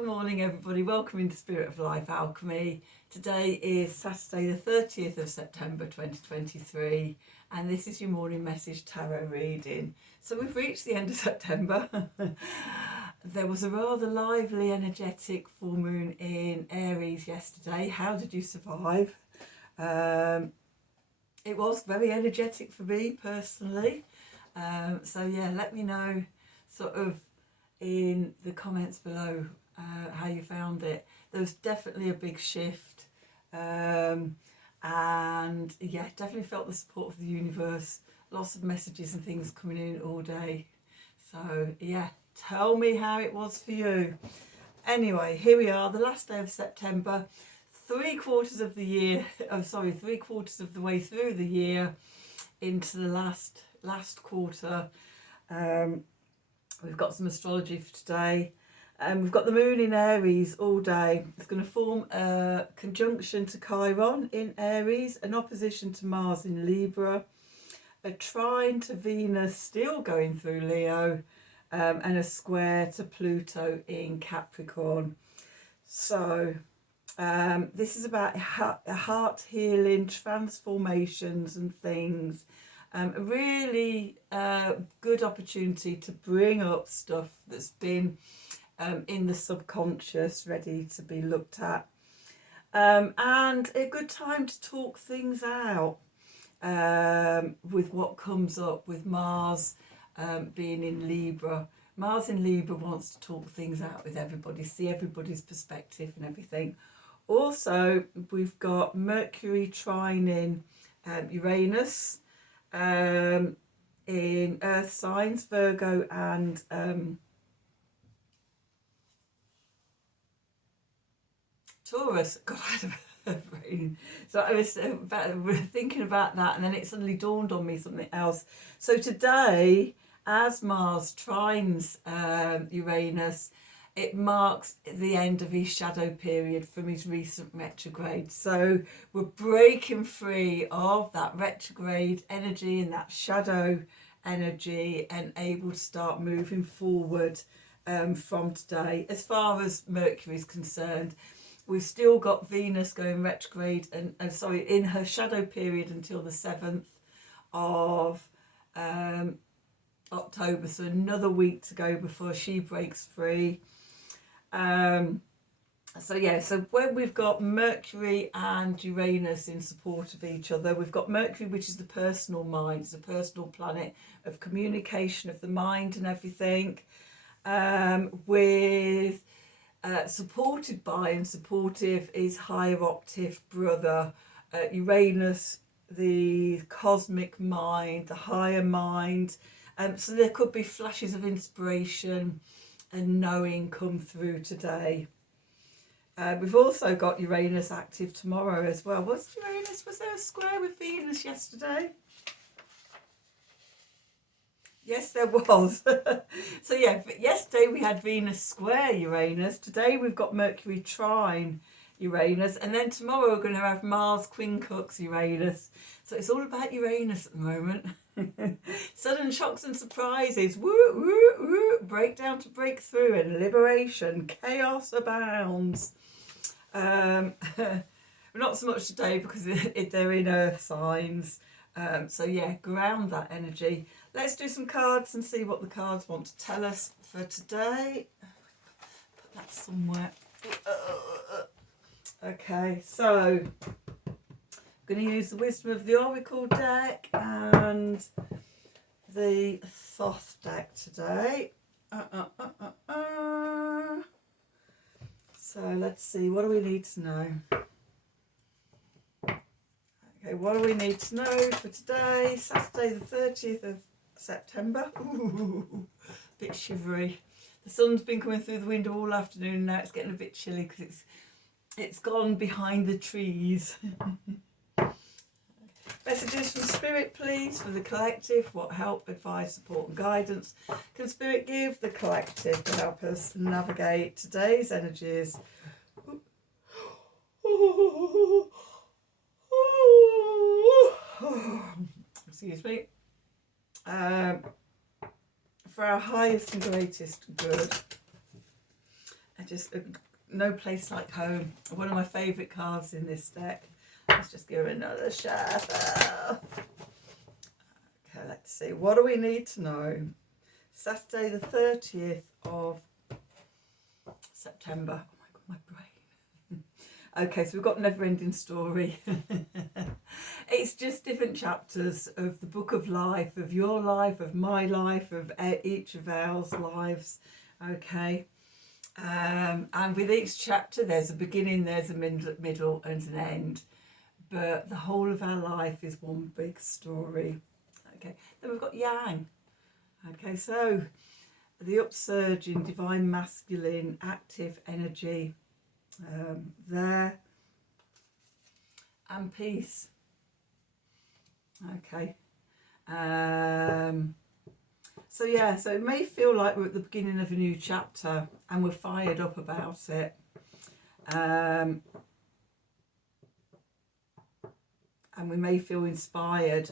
Good morning everybody, welcome into Spirit of Life Alchemy. Today is Saturday the 30th of September 2023 and this is your morning message tarot reading. So we've reached the end of September. There was a rather lively, energetic full moon in Aries yesterday. How did you survive? It was very energetic for me personally. So yeah, let me know sort of in the comments below how you found it. There was definitely a big shift, and yeah, definitely felt the support of the universe. Lots of messages and things coming in all day. So yeah, tell me how it was for you. Anyway, here we are, the last day of September, 3/4 of the year. Oh, sorry, 3/4 of the way through the year into the last quarter. We've got some astrology for today. We've got the moon in Aries all day. It's going to form a conjunction to Chiron in Aries, an opposition to Mars in Libra, a trine to Venus still going through Leo, and a square to Pluto in Capricorn. So this is about heart healing, transformations and things. A really good opportunity to bring up stuff that's been in the subconscious, ready to be looked at. And a good time to talk things out with what comes up with Mars being in Libra. Mars in Libra wants to talk things out with everybody, see everybody's perspective and everything. Also, we've got Mercury trining Uranus in Earth signs, Virgo and Taurus. God, I had a brain. So I was thinking about that, and then it suddenly dawned on me something else. So today, as Mars trines Uranus, it marks the end of his shadow period from his recent retrograde. So we're breaking free of that retrograde energy and that shadow energy and able to start moving forward from today. As far as Mercury is concerned, we've still got Venus going retrograde and in her shadow period until the 7th of October. So another week to go before she breaks free. So when we've got Mercury and Uranus in support of each other, we've got Mercury, which is the personal mind, it's a personal planet of communication of the mind and everything, with supported by and supportive is higher octave brother Uranus, the cosmic mind, the higher mind. So there could be flashes of inspiration and knowing come through today. We've also got Uranus active tomorrow as well. Was there a square with Venus yesterday? Yes, there was. So yeah, yesterday we had Venus square Uranus. Today we've got Mercury trine Uranus. And then tomorrow we're going to have Mars quincunx Uranus. So it's all about Uranus at the moment. Sudden shocks and surprises. Woo, woo, woo. Breakdown to breakthrough and liberation. Chaos abounds. Not so much today because they're in earth signs. So yeah, ground that energy. Let's do some cards and see what the cards want to tell us for today. Put that somewhere. Okay, so I'm going to use the Wisdom of the Oracle deck and the Thoth deck today. So let's see, what do we need to know? Okay, what do we need to know for today? Saturday the 30th of September. Ooh, a bit shivery. The sun's been coming through the window all afternoon and now it's getting a bit chilly because it's gone behind the trees. Messages from Spirit, please, for the collective. What help, advice, support and guidance can Spirit give the collective to help us navigate today's energies? Excuse me. For our highest and greatest good. I just no place like home. One of my favourite cards in this deck. Let's just give it another shuffle. Okay, let's see. What do we need to know? Saturday the 30th of September. Oh my God, my brain. Okay, so we've got Never Ending Story. It's just different chapters of the book of life, of your life, of my life, of each of ours lives. Okay. And with each chapter there's a beginning, there's a middle and an end. But the whole of our life is one big story. Okay, then we've got Yang. Okay, so the upsurge in divine masculine active energy there, and peace. Okay, so yeah, so it may feel like we're at the beginning of a new chapter and we're fired up about it. And we may feel inspired.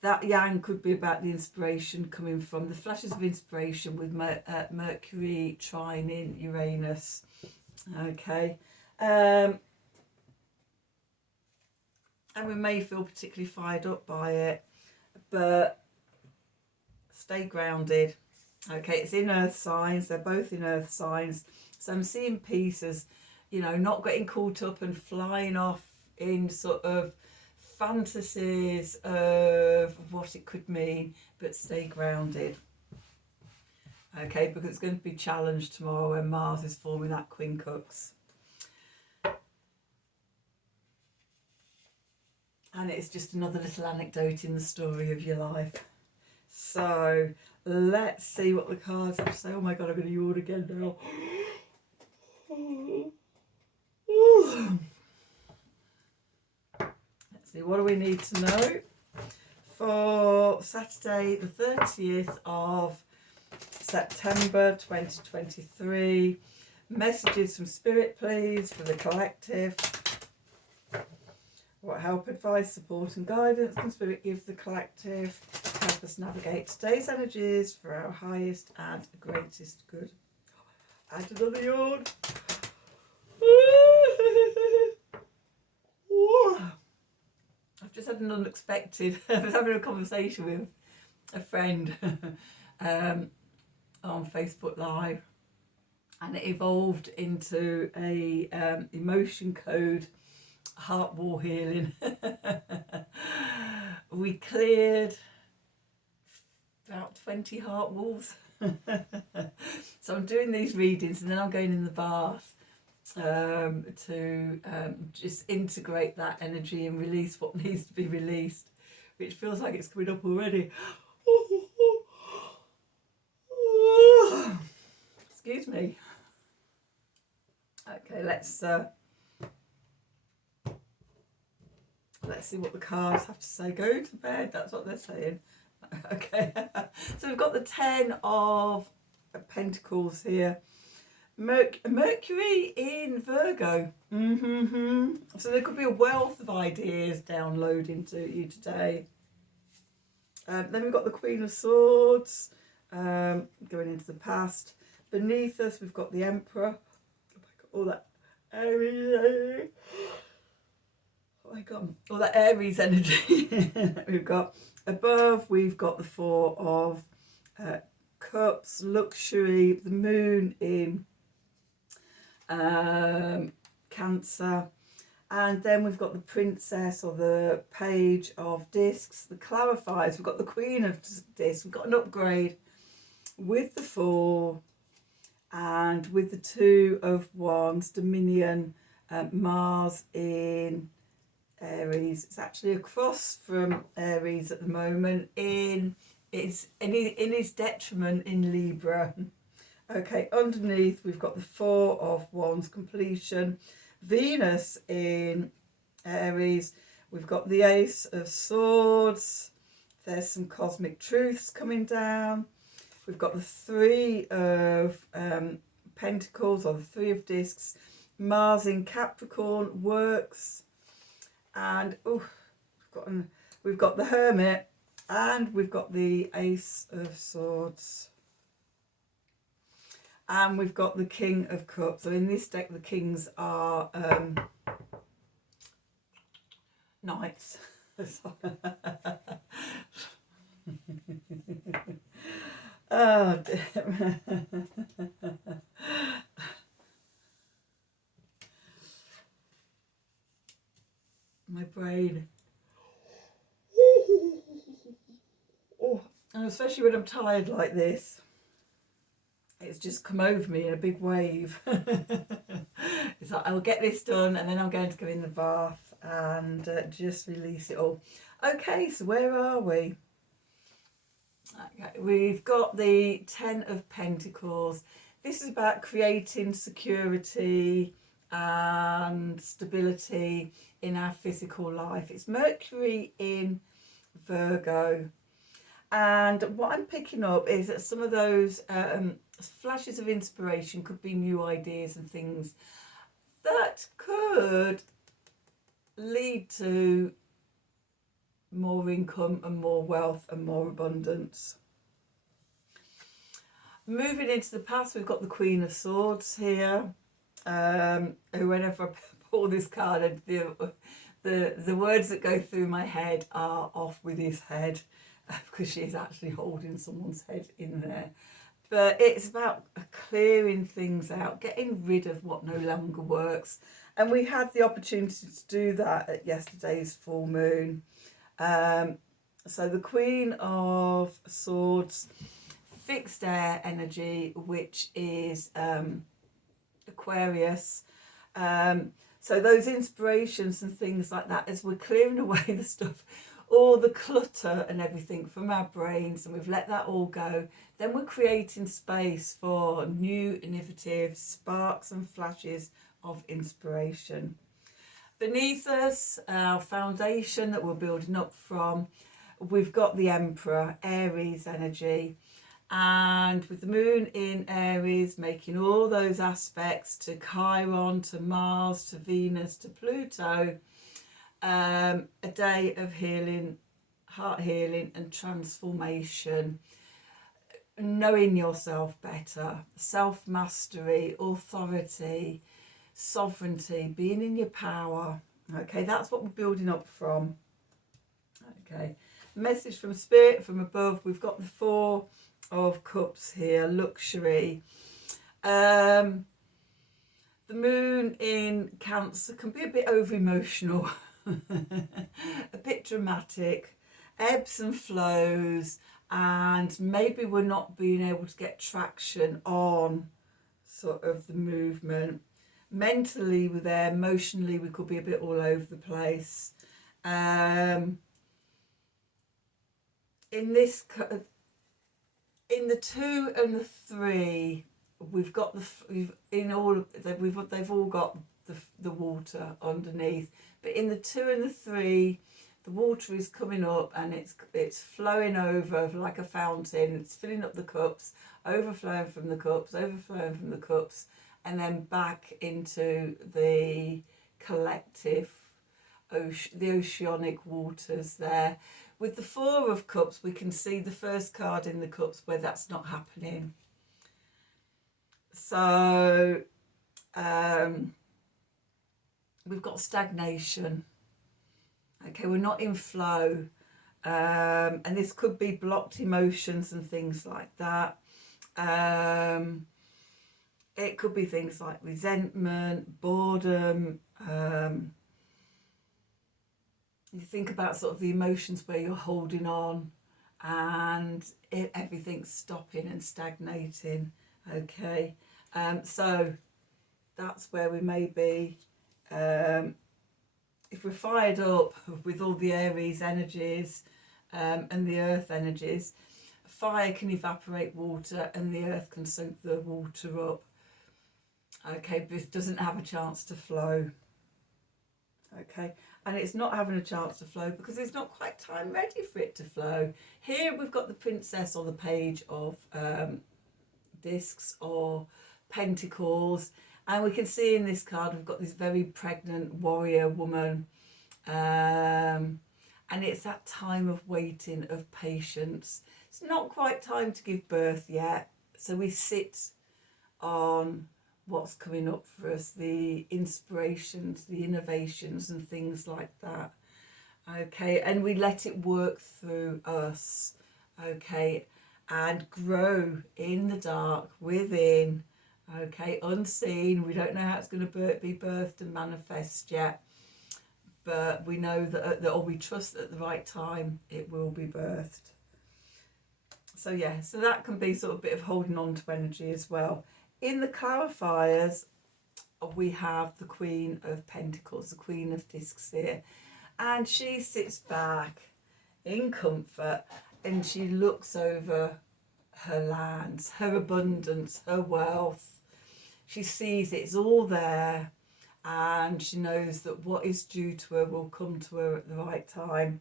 That Yang could be about the inspiration coming from the flashes of inspiration with Mercury trine in Uranus. Okay. And we may feel particularly fired up by it, but stay grounded. Okay, it's in earth signs. They're both in earth signs. So I'm seeing peace as, you know, not getting caught up and flying off in sort of fantasies of what it could mean, but stay grounded. Okay, because it's going to be challenged tomorrow when Mars is forming that quincunx. And it's just another little anecdote in the story of your life. So let's see what the cards have to say. Oh my God, I'm going to yawn again now. Let's see, what do we need to know for Saturday the 30th of September 2023? Messages from Spirit, please, for the collective. What help, advice, support and guidance can Spirit give the collective to help us navigate today's energies for our highest and greatest good? Add another yawn. I've just had an unexpected, I was having a conversation with a friend on Facebook Live, and it evolved into a emotion code heart wall healing. We cleared about 20 heart walls. So I'm doing these readings and then I'm going in the bath to just integrate that energy and release what needs to be released, which feels like it's coming up already. Excuse me. Okay, let's see what the cards have to say. Go to bed, that's what they're saying. Okay, so we've got the 10 of Pentacles here. Mercury in Virgo. So there could be a wealth of ideas downloading to you today. Then we've got the Queen of Swords going into the past. Beneath us we've got the Emperor. Oh my God, all that Aries. Oh my God, all that Aries energy. We've got above, we've got the Four of Cups, luxury, the Moon in Cancer, and then we've got the Princess or the Page of Discs, the clarifiers. We've got the Queen of Discs. We've got an upgrade with the Four and with the Two of Wands, Dominion, Mars in Aries. It's actually across from Aries at the moment in his detriment in Libra. Okay, underneath we've got the Four of Wands, completion, Venus in Aries. We've got the Ace of Swords. There's some cosmic truths coming down. We've got the Three of Pentacles or the Three of Discs, Mars in Capricorn, works, and we've got the Hermit, and we've got the Ace of Swords. And we've got the King of Cups. So in this deck, the kings are knights. Oh, dear. My brain. Oh, and especially when I'm tired like this, it's just come over me in a big wave. It's like, I'll get this done and then I'm going to go in the bath and just release it all. Okay, so where are we? Okay, we've got the Ten of Pentacles. This is about creating security and stability in our physical life. It's Mercury in Virgo. And what I'm picking up is that some of those flashes of inspiration could be new ideas and things that could lead to more income and more wealth and more abundance. Moving into the past, we've got the Queen of Swords here. Whenever I pull this card, the words that go through my head are off with his head, because she's actually holding someone's head in there. But it's about clearing things out, getting rid of what no longer works. And we had the opportunity to do that at yesterday's full moon. So the Queen of Swords, fixed air energy, which is Aquarius. So those inspirations and things like that, as we're clearing away the stuff, all the clutter and everything from our brains, and we've let that all go, then we're creating space for new innovative sparks and flashes of inspiration. Beneath us, our foundation that we're building up from, we've got the Emperor, Aries energy. And with the moon in Aries, making all those aspects to Chiron, to Mars, to Venus, to Pluto, a day of healing, heart healing and transformation, knowing yourself better, self-mastery, authority, sovereignty, being in your power. Okay, that's what we're building up from. Okay, message from Spirit, from above. We've got the Four of Cups here, luxury. The moon in Cancer can be a bit over emotional, a bit dramatic, ebbs and flows, and maybe we're not being able to get traction on sort of the movement. Mentally we're there, emotionally we could be a bit all over the place. In this, in the 2 and the 3, we've got they've all got the water underneath, but in the 2 and the 3, the water is coming up and it's flowing over like a fountain. It's filling up the cups, overflowing from the cups, and then back into the collective the oceanic waters there. With the Four of Cups, we can see the first card in the cups where that's not happening. So we've got stagnation. Okay, we're not in flow. And this could be blocked emotions and things like that. It could be things like resentment, boredom. You think about sort of the emotions where you're holding on and everything's stopping and stagnating. Okay, so that's where we may be. If we're fired up with all the Aries energies and the earth energies, fire can evaporate water and the earth can soak the water up. Okay, but it doesn't have a chance to flow. Okay, and it's not having a chance to flow because it's not quite time ready for it to flow. Here we've got the Princess or the Page of Discs or Pentacles, and we can see in this card we've got this very pregnant warrior woman, and it's that time of waiting, of patience. It's not quite time to give birth yet, so we sit on what's coming up for us, the inspirations, the innovations and things like that. Okay, and we let it work through us, okay, and grow in the dark within, okay, unseen. We don't know how it's going to be birthed and manifest yet, but we know that, or we trust that at the right time it will be birthed. So yeah, so that can be sort of a bit of holding on to energy as well. In the clarifiers, we have the Queen of Pentacles, the Queen of Discs here. And she sits back in comfort and she looks over her lands, her abundance, her wealth. She sees it's all there and she knows that what is due to her will come to her at the right time.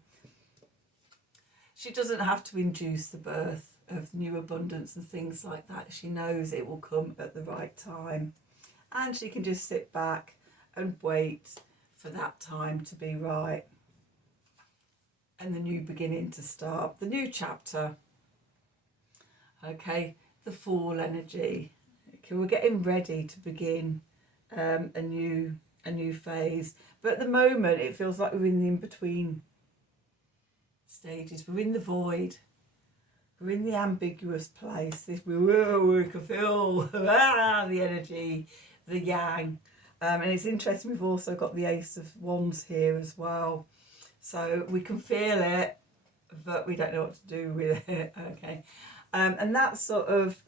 She doesn't have to induce the birth of new abundance and things like that. She knows it will come at the right time. And she can just sit back and wait for that time to be right and the new beginning to start, the new chapter. Okay, the Fool energy. Okay, we're getting ready to begin a new phase, but at the moment it feels like we're in the in-between stages. We're in the void. We're in the ambiguous place. We can feel the energy, the yang. And it's interesting, we've also got the Ace of Wands here as well. So we can feel it, but we don't know what to do with it. Okay. And that sort of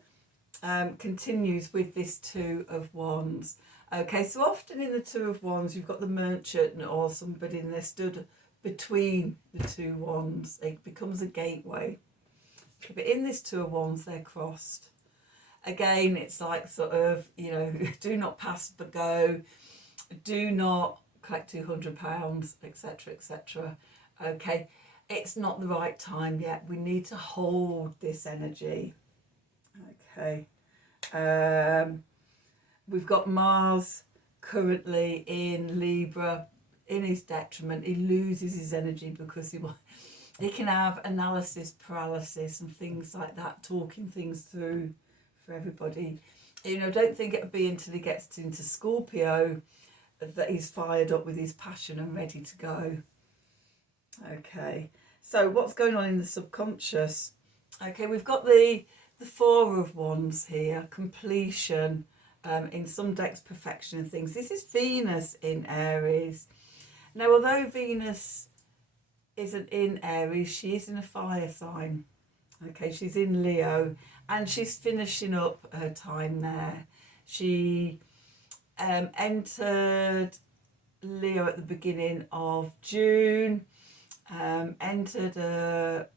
continues with this Two of Wands. Okay, so often in the Two of Wands, you've got the merchant or somebody in there stood between the two wands. It becomes a gateway. But in this Two of Wands, they're crossed. Again, it's like sort of, you know, do not pass but go, do not collect £200, etc., etc. Okay, it's not the right time yet. We need to hold this energy. Okay, we've got Mars currently in Libra. In his detriment, he loses his energy because he can have analysis paralysis and things like that, talking things through for everybody. You know, don't think it'll be until he gets into Scorpio that he's fired up with his passion and ready to go. Okay, so what's going on in the subconscious? Okay, we've got the Four of Wands here, completion, in some decks perfection and things. This is Venus in Aries. Now, although Venus isn't in Aries, she is in a fire sign. Okay, she's in Leo and she's finishing up her time there. She entered Leo at the beginning of June, entered a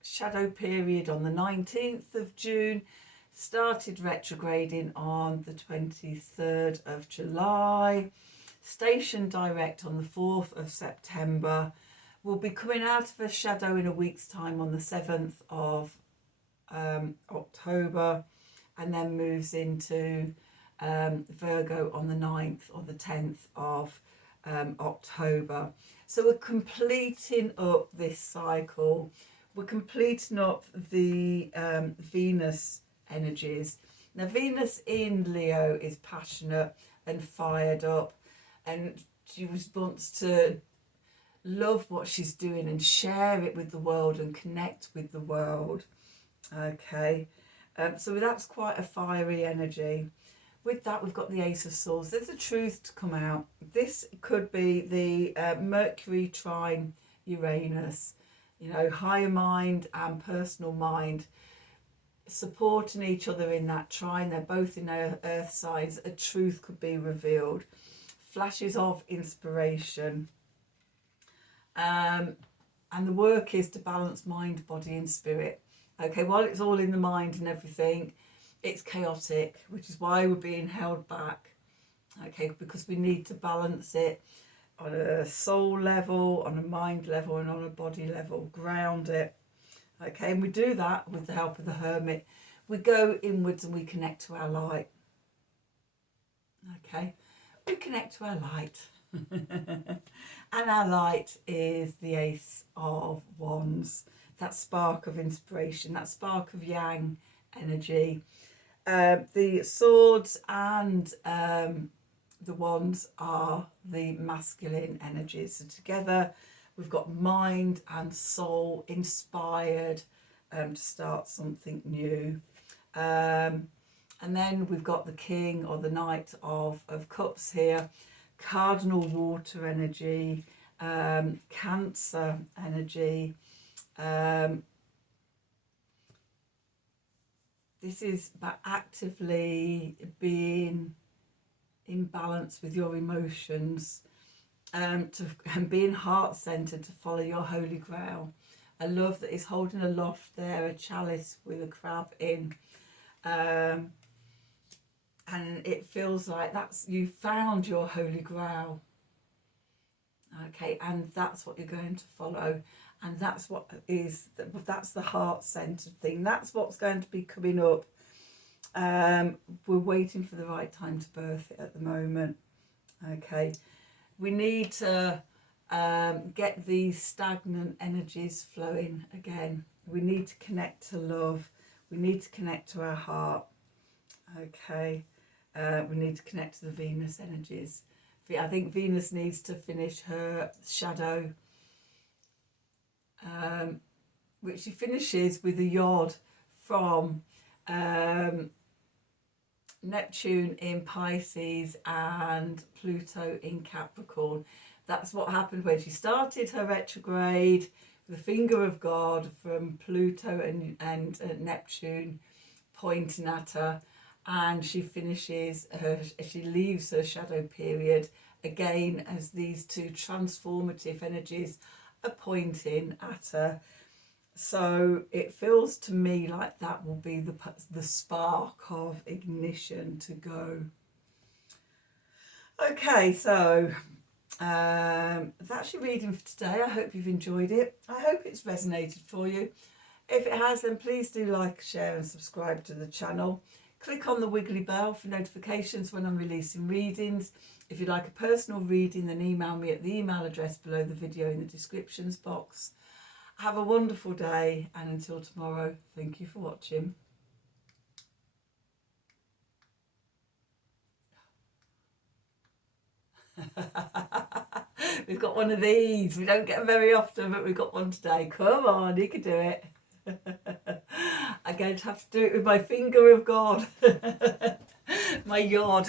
shadow period on the 19th of June, started retrograding on the 23rd of July, station direct on the 4th of September, will be coming out of a shadow in a week's time on the 7th of October, and then moves into Virgo on the 9th or the 10th of October. So we're completing up this cycle. We're completing up the Venus energies. Now, Venus in Leo is passionate and fired up, and she wants to love what she's doing and share it with the world and connect with the world. Okay, so that's quite a fiery energy. With that, we've got the Ace of Swords. There's a truth to come out. This could be the Mercury trine Uranus, you know, higher mind and personal mind supporting each other in that trine. They're both in their earth signs. A truth could be revealed. Flashes of inspiration. And the work is to balance mind, body and spirit. Okay, while it's all in the mind and everything, it's chaotic, which is why we're being held back. Okay, because we need to balance it on a soul level, on a mind level and on a body level, ground it. Okay, and we do that with the help of the Hermit. We go inwards and we connect to our light. Okay, we connect to our light. And our light is the Ace of Wands, that spark of inspiration, that spark of yang energy. The swords and the wands are the masculine energies. So together we've got mind and soul inspired to start something new. And then we've got the king or the knight of cups here, cardinal water energy, Cancer energy. This is about actively being in balance with your emotions, and being heart-centered to follow your holy grail. I love that he's holding aloft there a chalice with a crab in. And it feels like you found your holy grail. Okay, and that's what you're going to follow, and that's the heart-centered thing. That's what's going to be coming up. We're waiting for the right time to birth it at the moment. Okay, we need to get these stagnant energies flowing again. We need to connect to love. We need to connect to our heart. Okay, we need to connect to the Venus energies. I think Venus needs to finish her shadow, which she finishes with a yod from Neptune in Pisces and Pluto in Capricorn. That's what happened when she started her retrograde, the finger of God from Pluto and Neptune pointing at her, and she leaves her shadow period again as these two transformative energies are pointing at her. So it feels to me like that will be the spark of ignition to go. Okay, so that's your reading for today. I hope you've enjoyed it. I hope it's resonated for you. If it has, then please do like, share and subscribe to the channel. Click on the wiggly bell for notifications when I'm releasing readings. If you'd like a personal reading, then email me at the email address below the video in the descriptions box. Have a wonderful day, and until tomorrow, thank you for watching. We've got one of these. We don't get them very often, but we've got one today. Come on, you can do it. I'm going to have to do it with my finger of God. My yod.